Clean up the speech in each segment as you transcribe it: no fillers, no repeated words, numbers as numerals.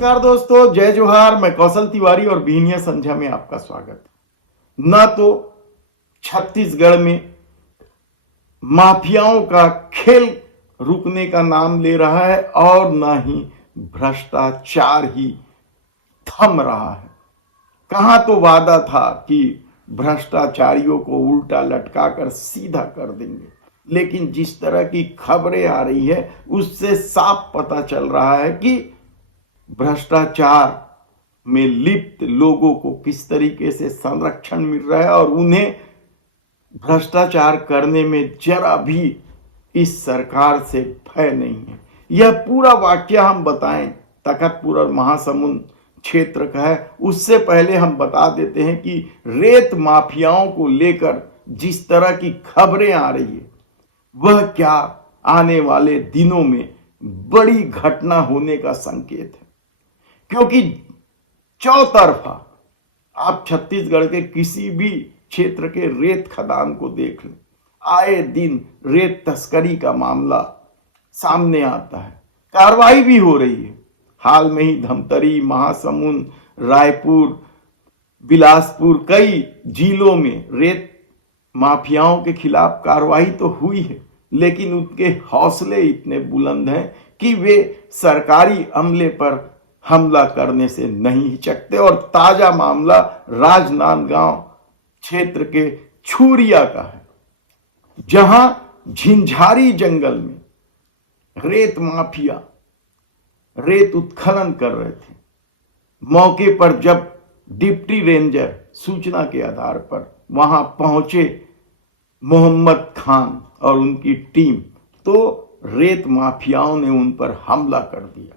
नमस्कार दोस्तों, जय जोहार। मैं कौशल तिवारी और बीनिया संध्या में आपका स्वागत है। न तो छत्तीसगढ़ में माफियाओं का खेल रुकने का नाम ले रहा है और न ही भ्रष्टाचार ही थम रहा है। कहां तो वादा था कि भ्रष्टाचारियों को उल्टा लटकाकर सीधा कर देंगे, लेकिन जिस तरह की खबरें आ रही है उससे साफ पता चल रहा है कि भ्रष्टाचार में लिप्त लोगों को किस तरीके से संरक्षण मिल रहा है और उन्हें भ्रष्टाचार करने में जरा भी इस सरकार से भय नहीं है। यह पूरा वाक्य हम बताएं तखतपुर और महासमुंद क्षेत्र का है, उससे पहले हम बता देते हैं कि रेत माफियाओं को लेकर जिस तरह की खबरें आ रही है वह क्या आने वाले दिनों में बड़ी घटना होने का संकेत है। क्योंकि चौतरफा आप छत्तीसगढ़ के किसी भी क्षेत्र के रेत खदान को देख लें, आए दिन रेत तस्करी का मामला सामने आता है, कार्रवाई भी हो रही है। हाल में ही धमतरी, महासमुंद, रायपुर, बिलासपुर कई जिलों में रेत माफियाओं के खिलाफ कार्रवाई तो हुई है, लेकिन उनके हौसले इतने बुलंद हैं कि वे सरकारी अमले पर हमला करने से नहीं हिचकते। और ताजा मामला राजनांदगांव क्षेत्र के छुरिया का है, जहां झिंझारी जंगल में रेत माफिया रेत उत्खनन कर रहे थे। मौके पर जब डिप्टी रेंजर सूचना के आधार पर वहां पहुंचे मोहम्मद खान और उनकी टीम, तो रेत माफियाओं ने उन पर हमला कर दिया।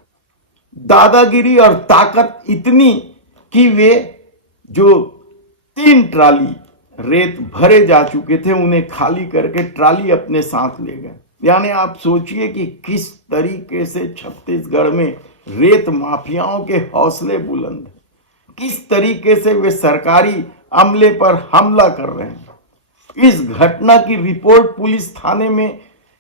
दादागिरी और ताकत इतनी कि वे जो 3 ट्राली रेत भरे जा चुके थे उन्हें खाली करके ट्राली अपने साथ ले गए। यानी आप सोचिए कि किस तरीके से छत्तीसगढ़ में रेत माफियाओं के हौसले बुलंद हैं, किस तरीके से वे सरकारी अमले पर हमला कर रहे हैं। इस घटना की रिपोर्ट पुलिस थाने में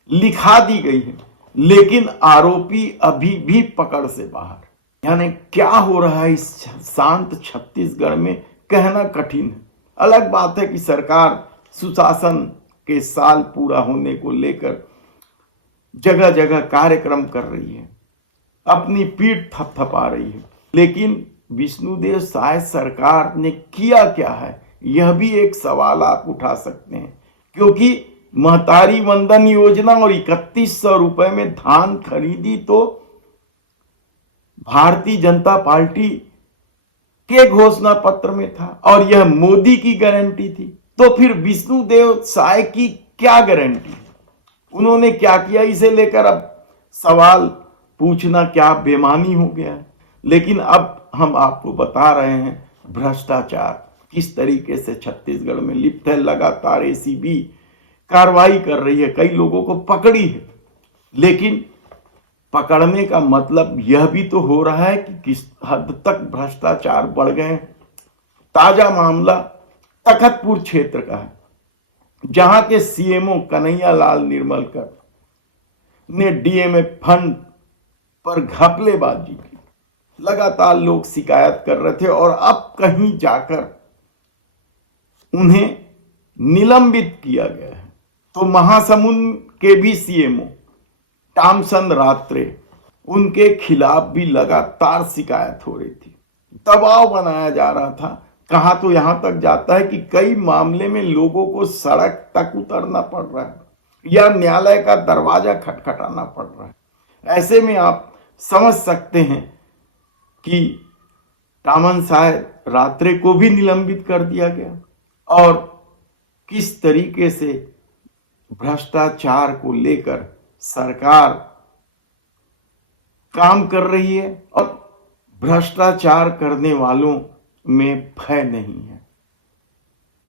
लिखा दी गई है, लेकिन आरोपी अभी भी पकड़ से बाहर। यानी क्या हो रहा है इस शांत छत्तीसगढ़ में कहना कठिन है। अलग बात है कि सरकार सुशासन के साल पूरा होने को लेकर जगह जगह कार्यक्रम कर रही है, अपनी पीठ थपथपा रही है, लेकिन विष्णुदेव साय सरकार ने किया क्या है, यह भी एक सवाल आप उठा सकते हैं। क्योंकि महतारी वंदन योजना और 3100 रुपए में धान खरीदी तो भारतीय जनता पार्टी के घोषणा पत्र में था और यह मोदी की गारंटी थी। तो फिर विष्णुदेव साय की क्या गारंटी, उन्होंने क्या किया, इसे लेकर अब सवाल पूछना क्या बेमानी हो गया है। लेकिन अब हम आपको बता रहे हैं भ्रष्टाचार किस तरीके से छत्तीसगढ़ में लिप्त है। लगातार एसीबी कार्रवाई कर रही है, कई लोगों को पकड़ी है, लेकिन पकड़ने का मतलब यह भी तो हो रहा है कि किस हद तक भ्रष्टाचार बढ़ गए हैं। ताजा मामला तखतपुर क्षेत्र का है, जहां के सीएमओ कन्हैया लाल निर्मलकर ने डीएमए फंड पर घपलेबाजी की। लगातार लोग शिकायत कर रहे थे और अब कहीं जाकर उन्हें निलंबित किया गया है। तो महासमुंद के भी सीएमओ टामसन रात्रे, उनके खिलाफ भी लगातार शिकायत हो रही थी, दबाव बनाया जा रहा था। कहां तो यहां तक जाता है कि कई मामले में लोगों को सड़क तक उतरना पड़ रहा है या न्यायालय का दरवाजा खटखटाना पड़ रहा है। ऐसे में आप समझ सकते हैं कि टामनसाय रात्रे को भी निलंबित कर दिया गया और किस तरीके से भ्रष्टाचार को लेकर सरकार काम कर रही है और भ्रष्टाचार करने वालों में भय नहीं है।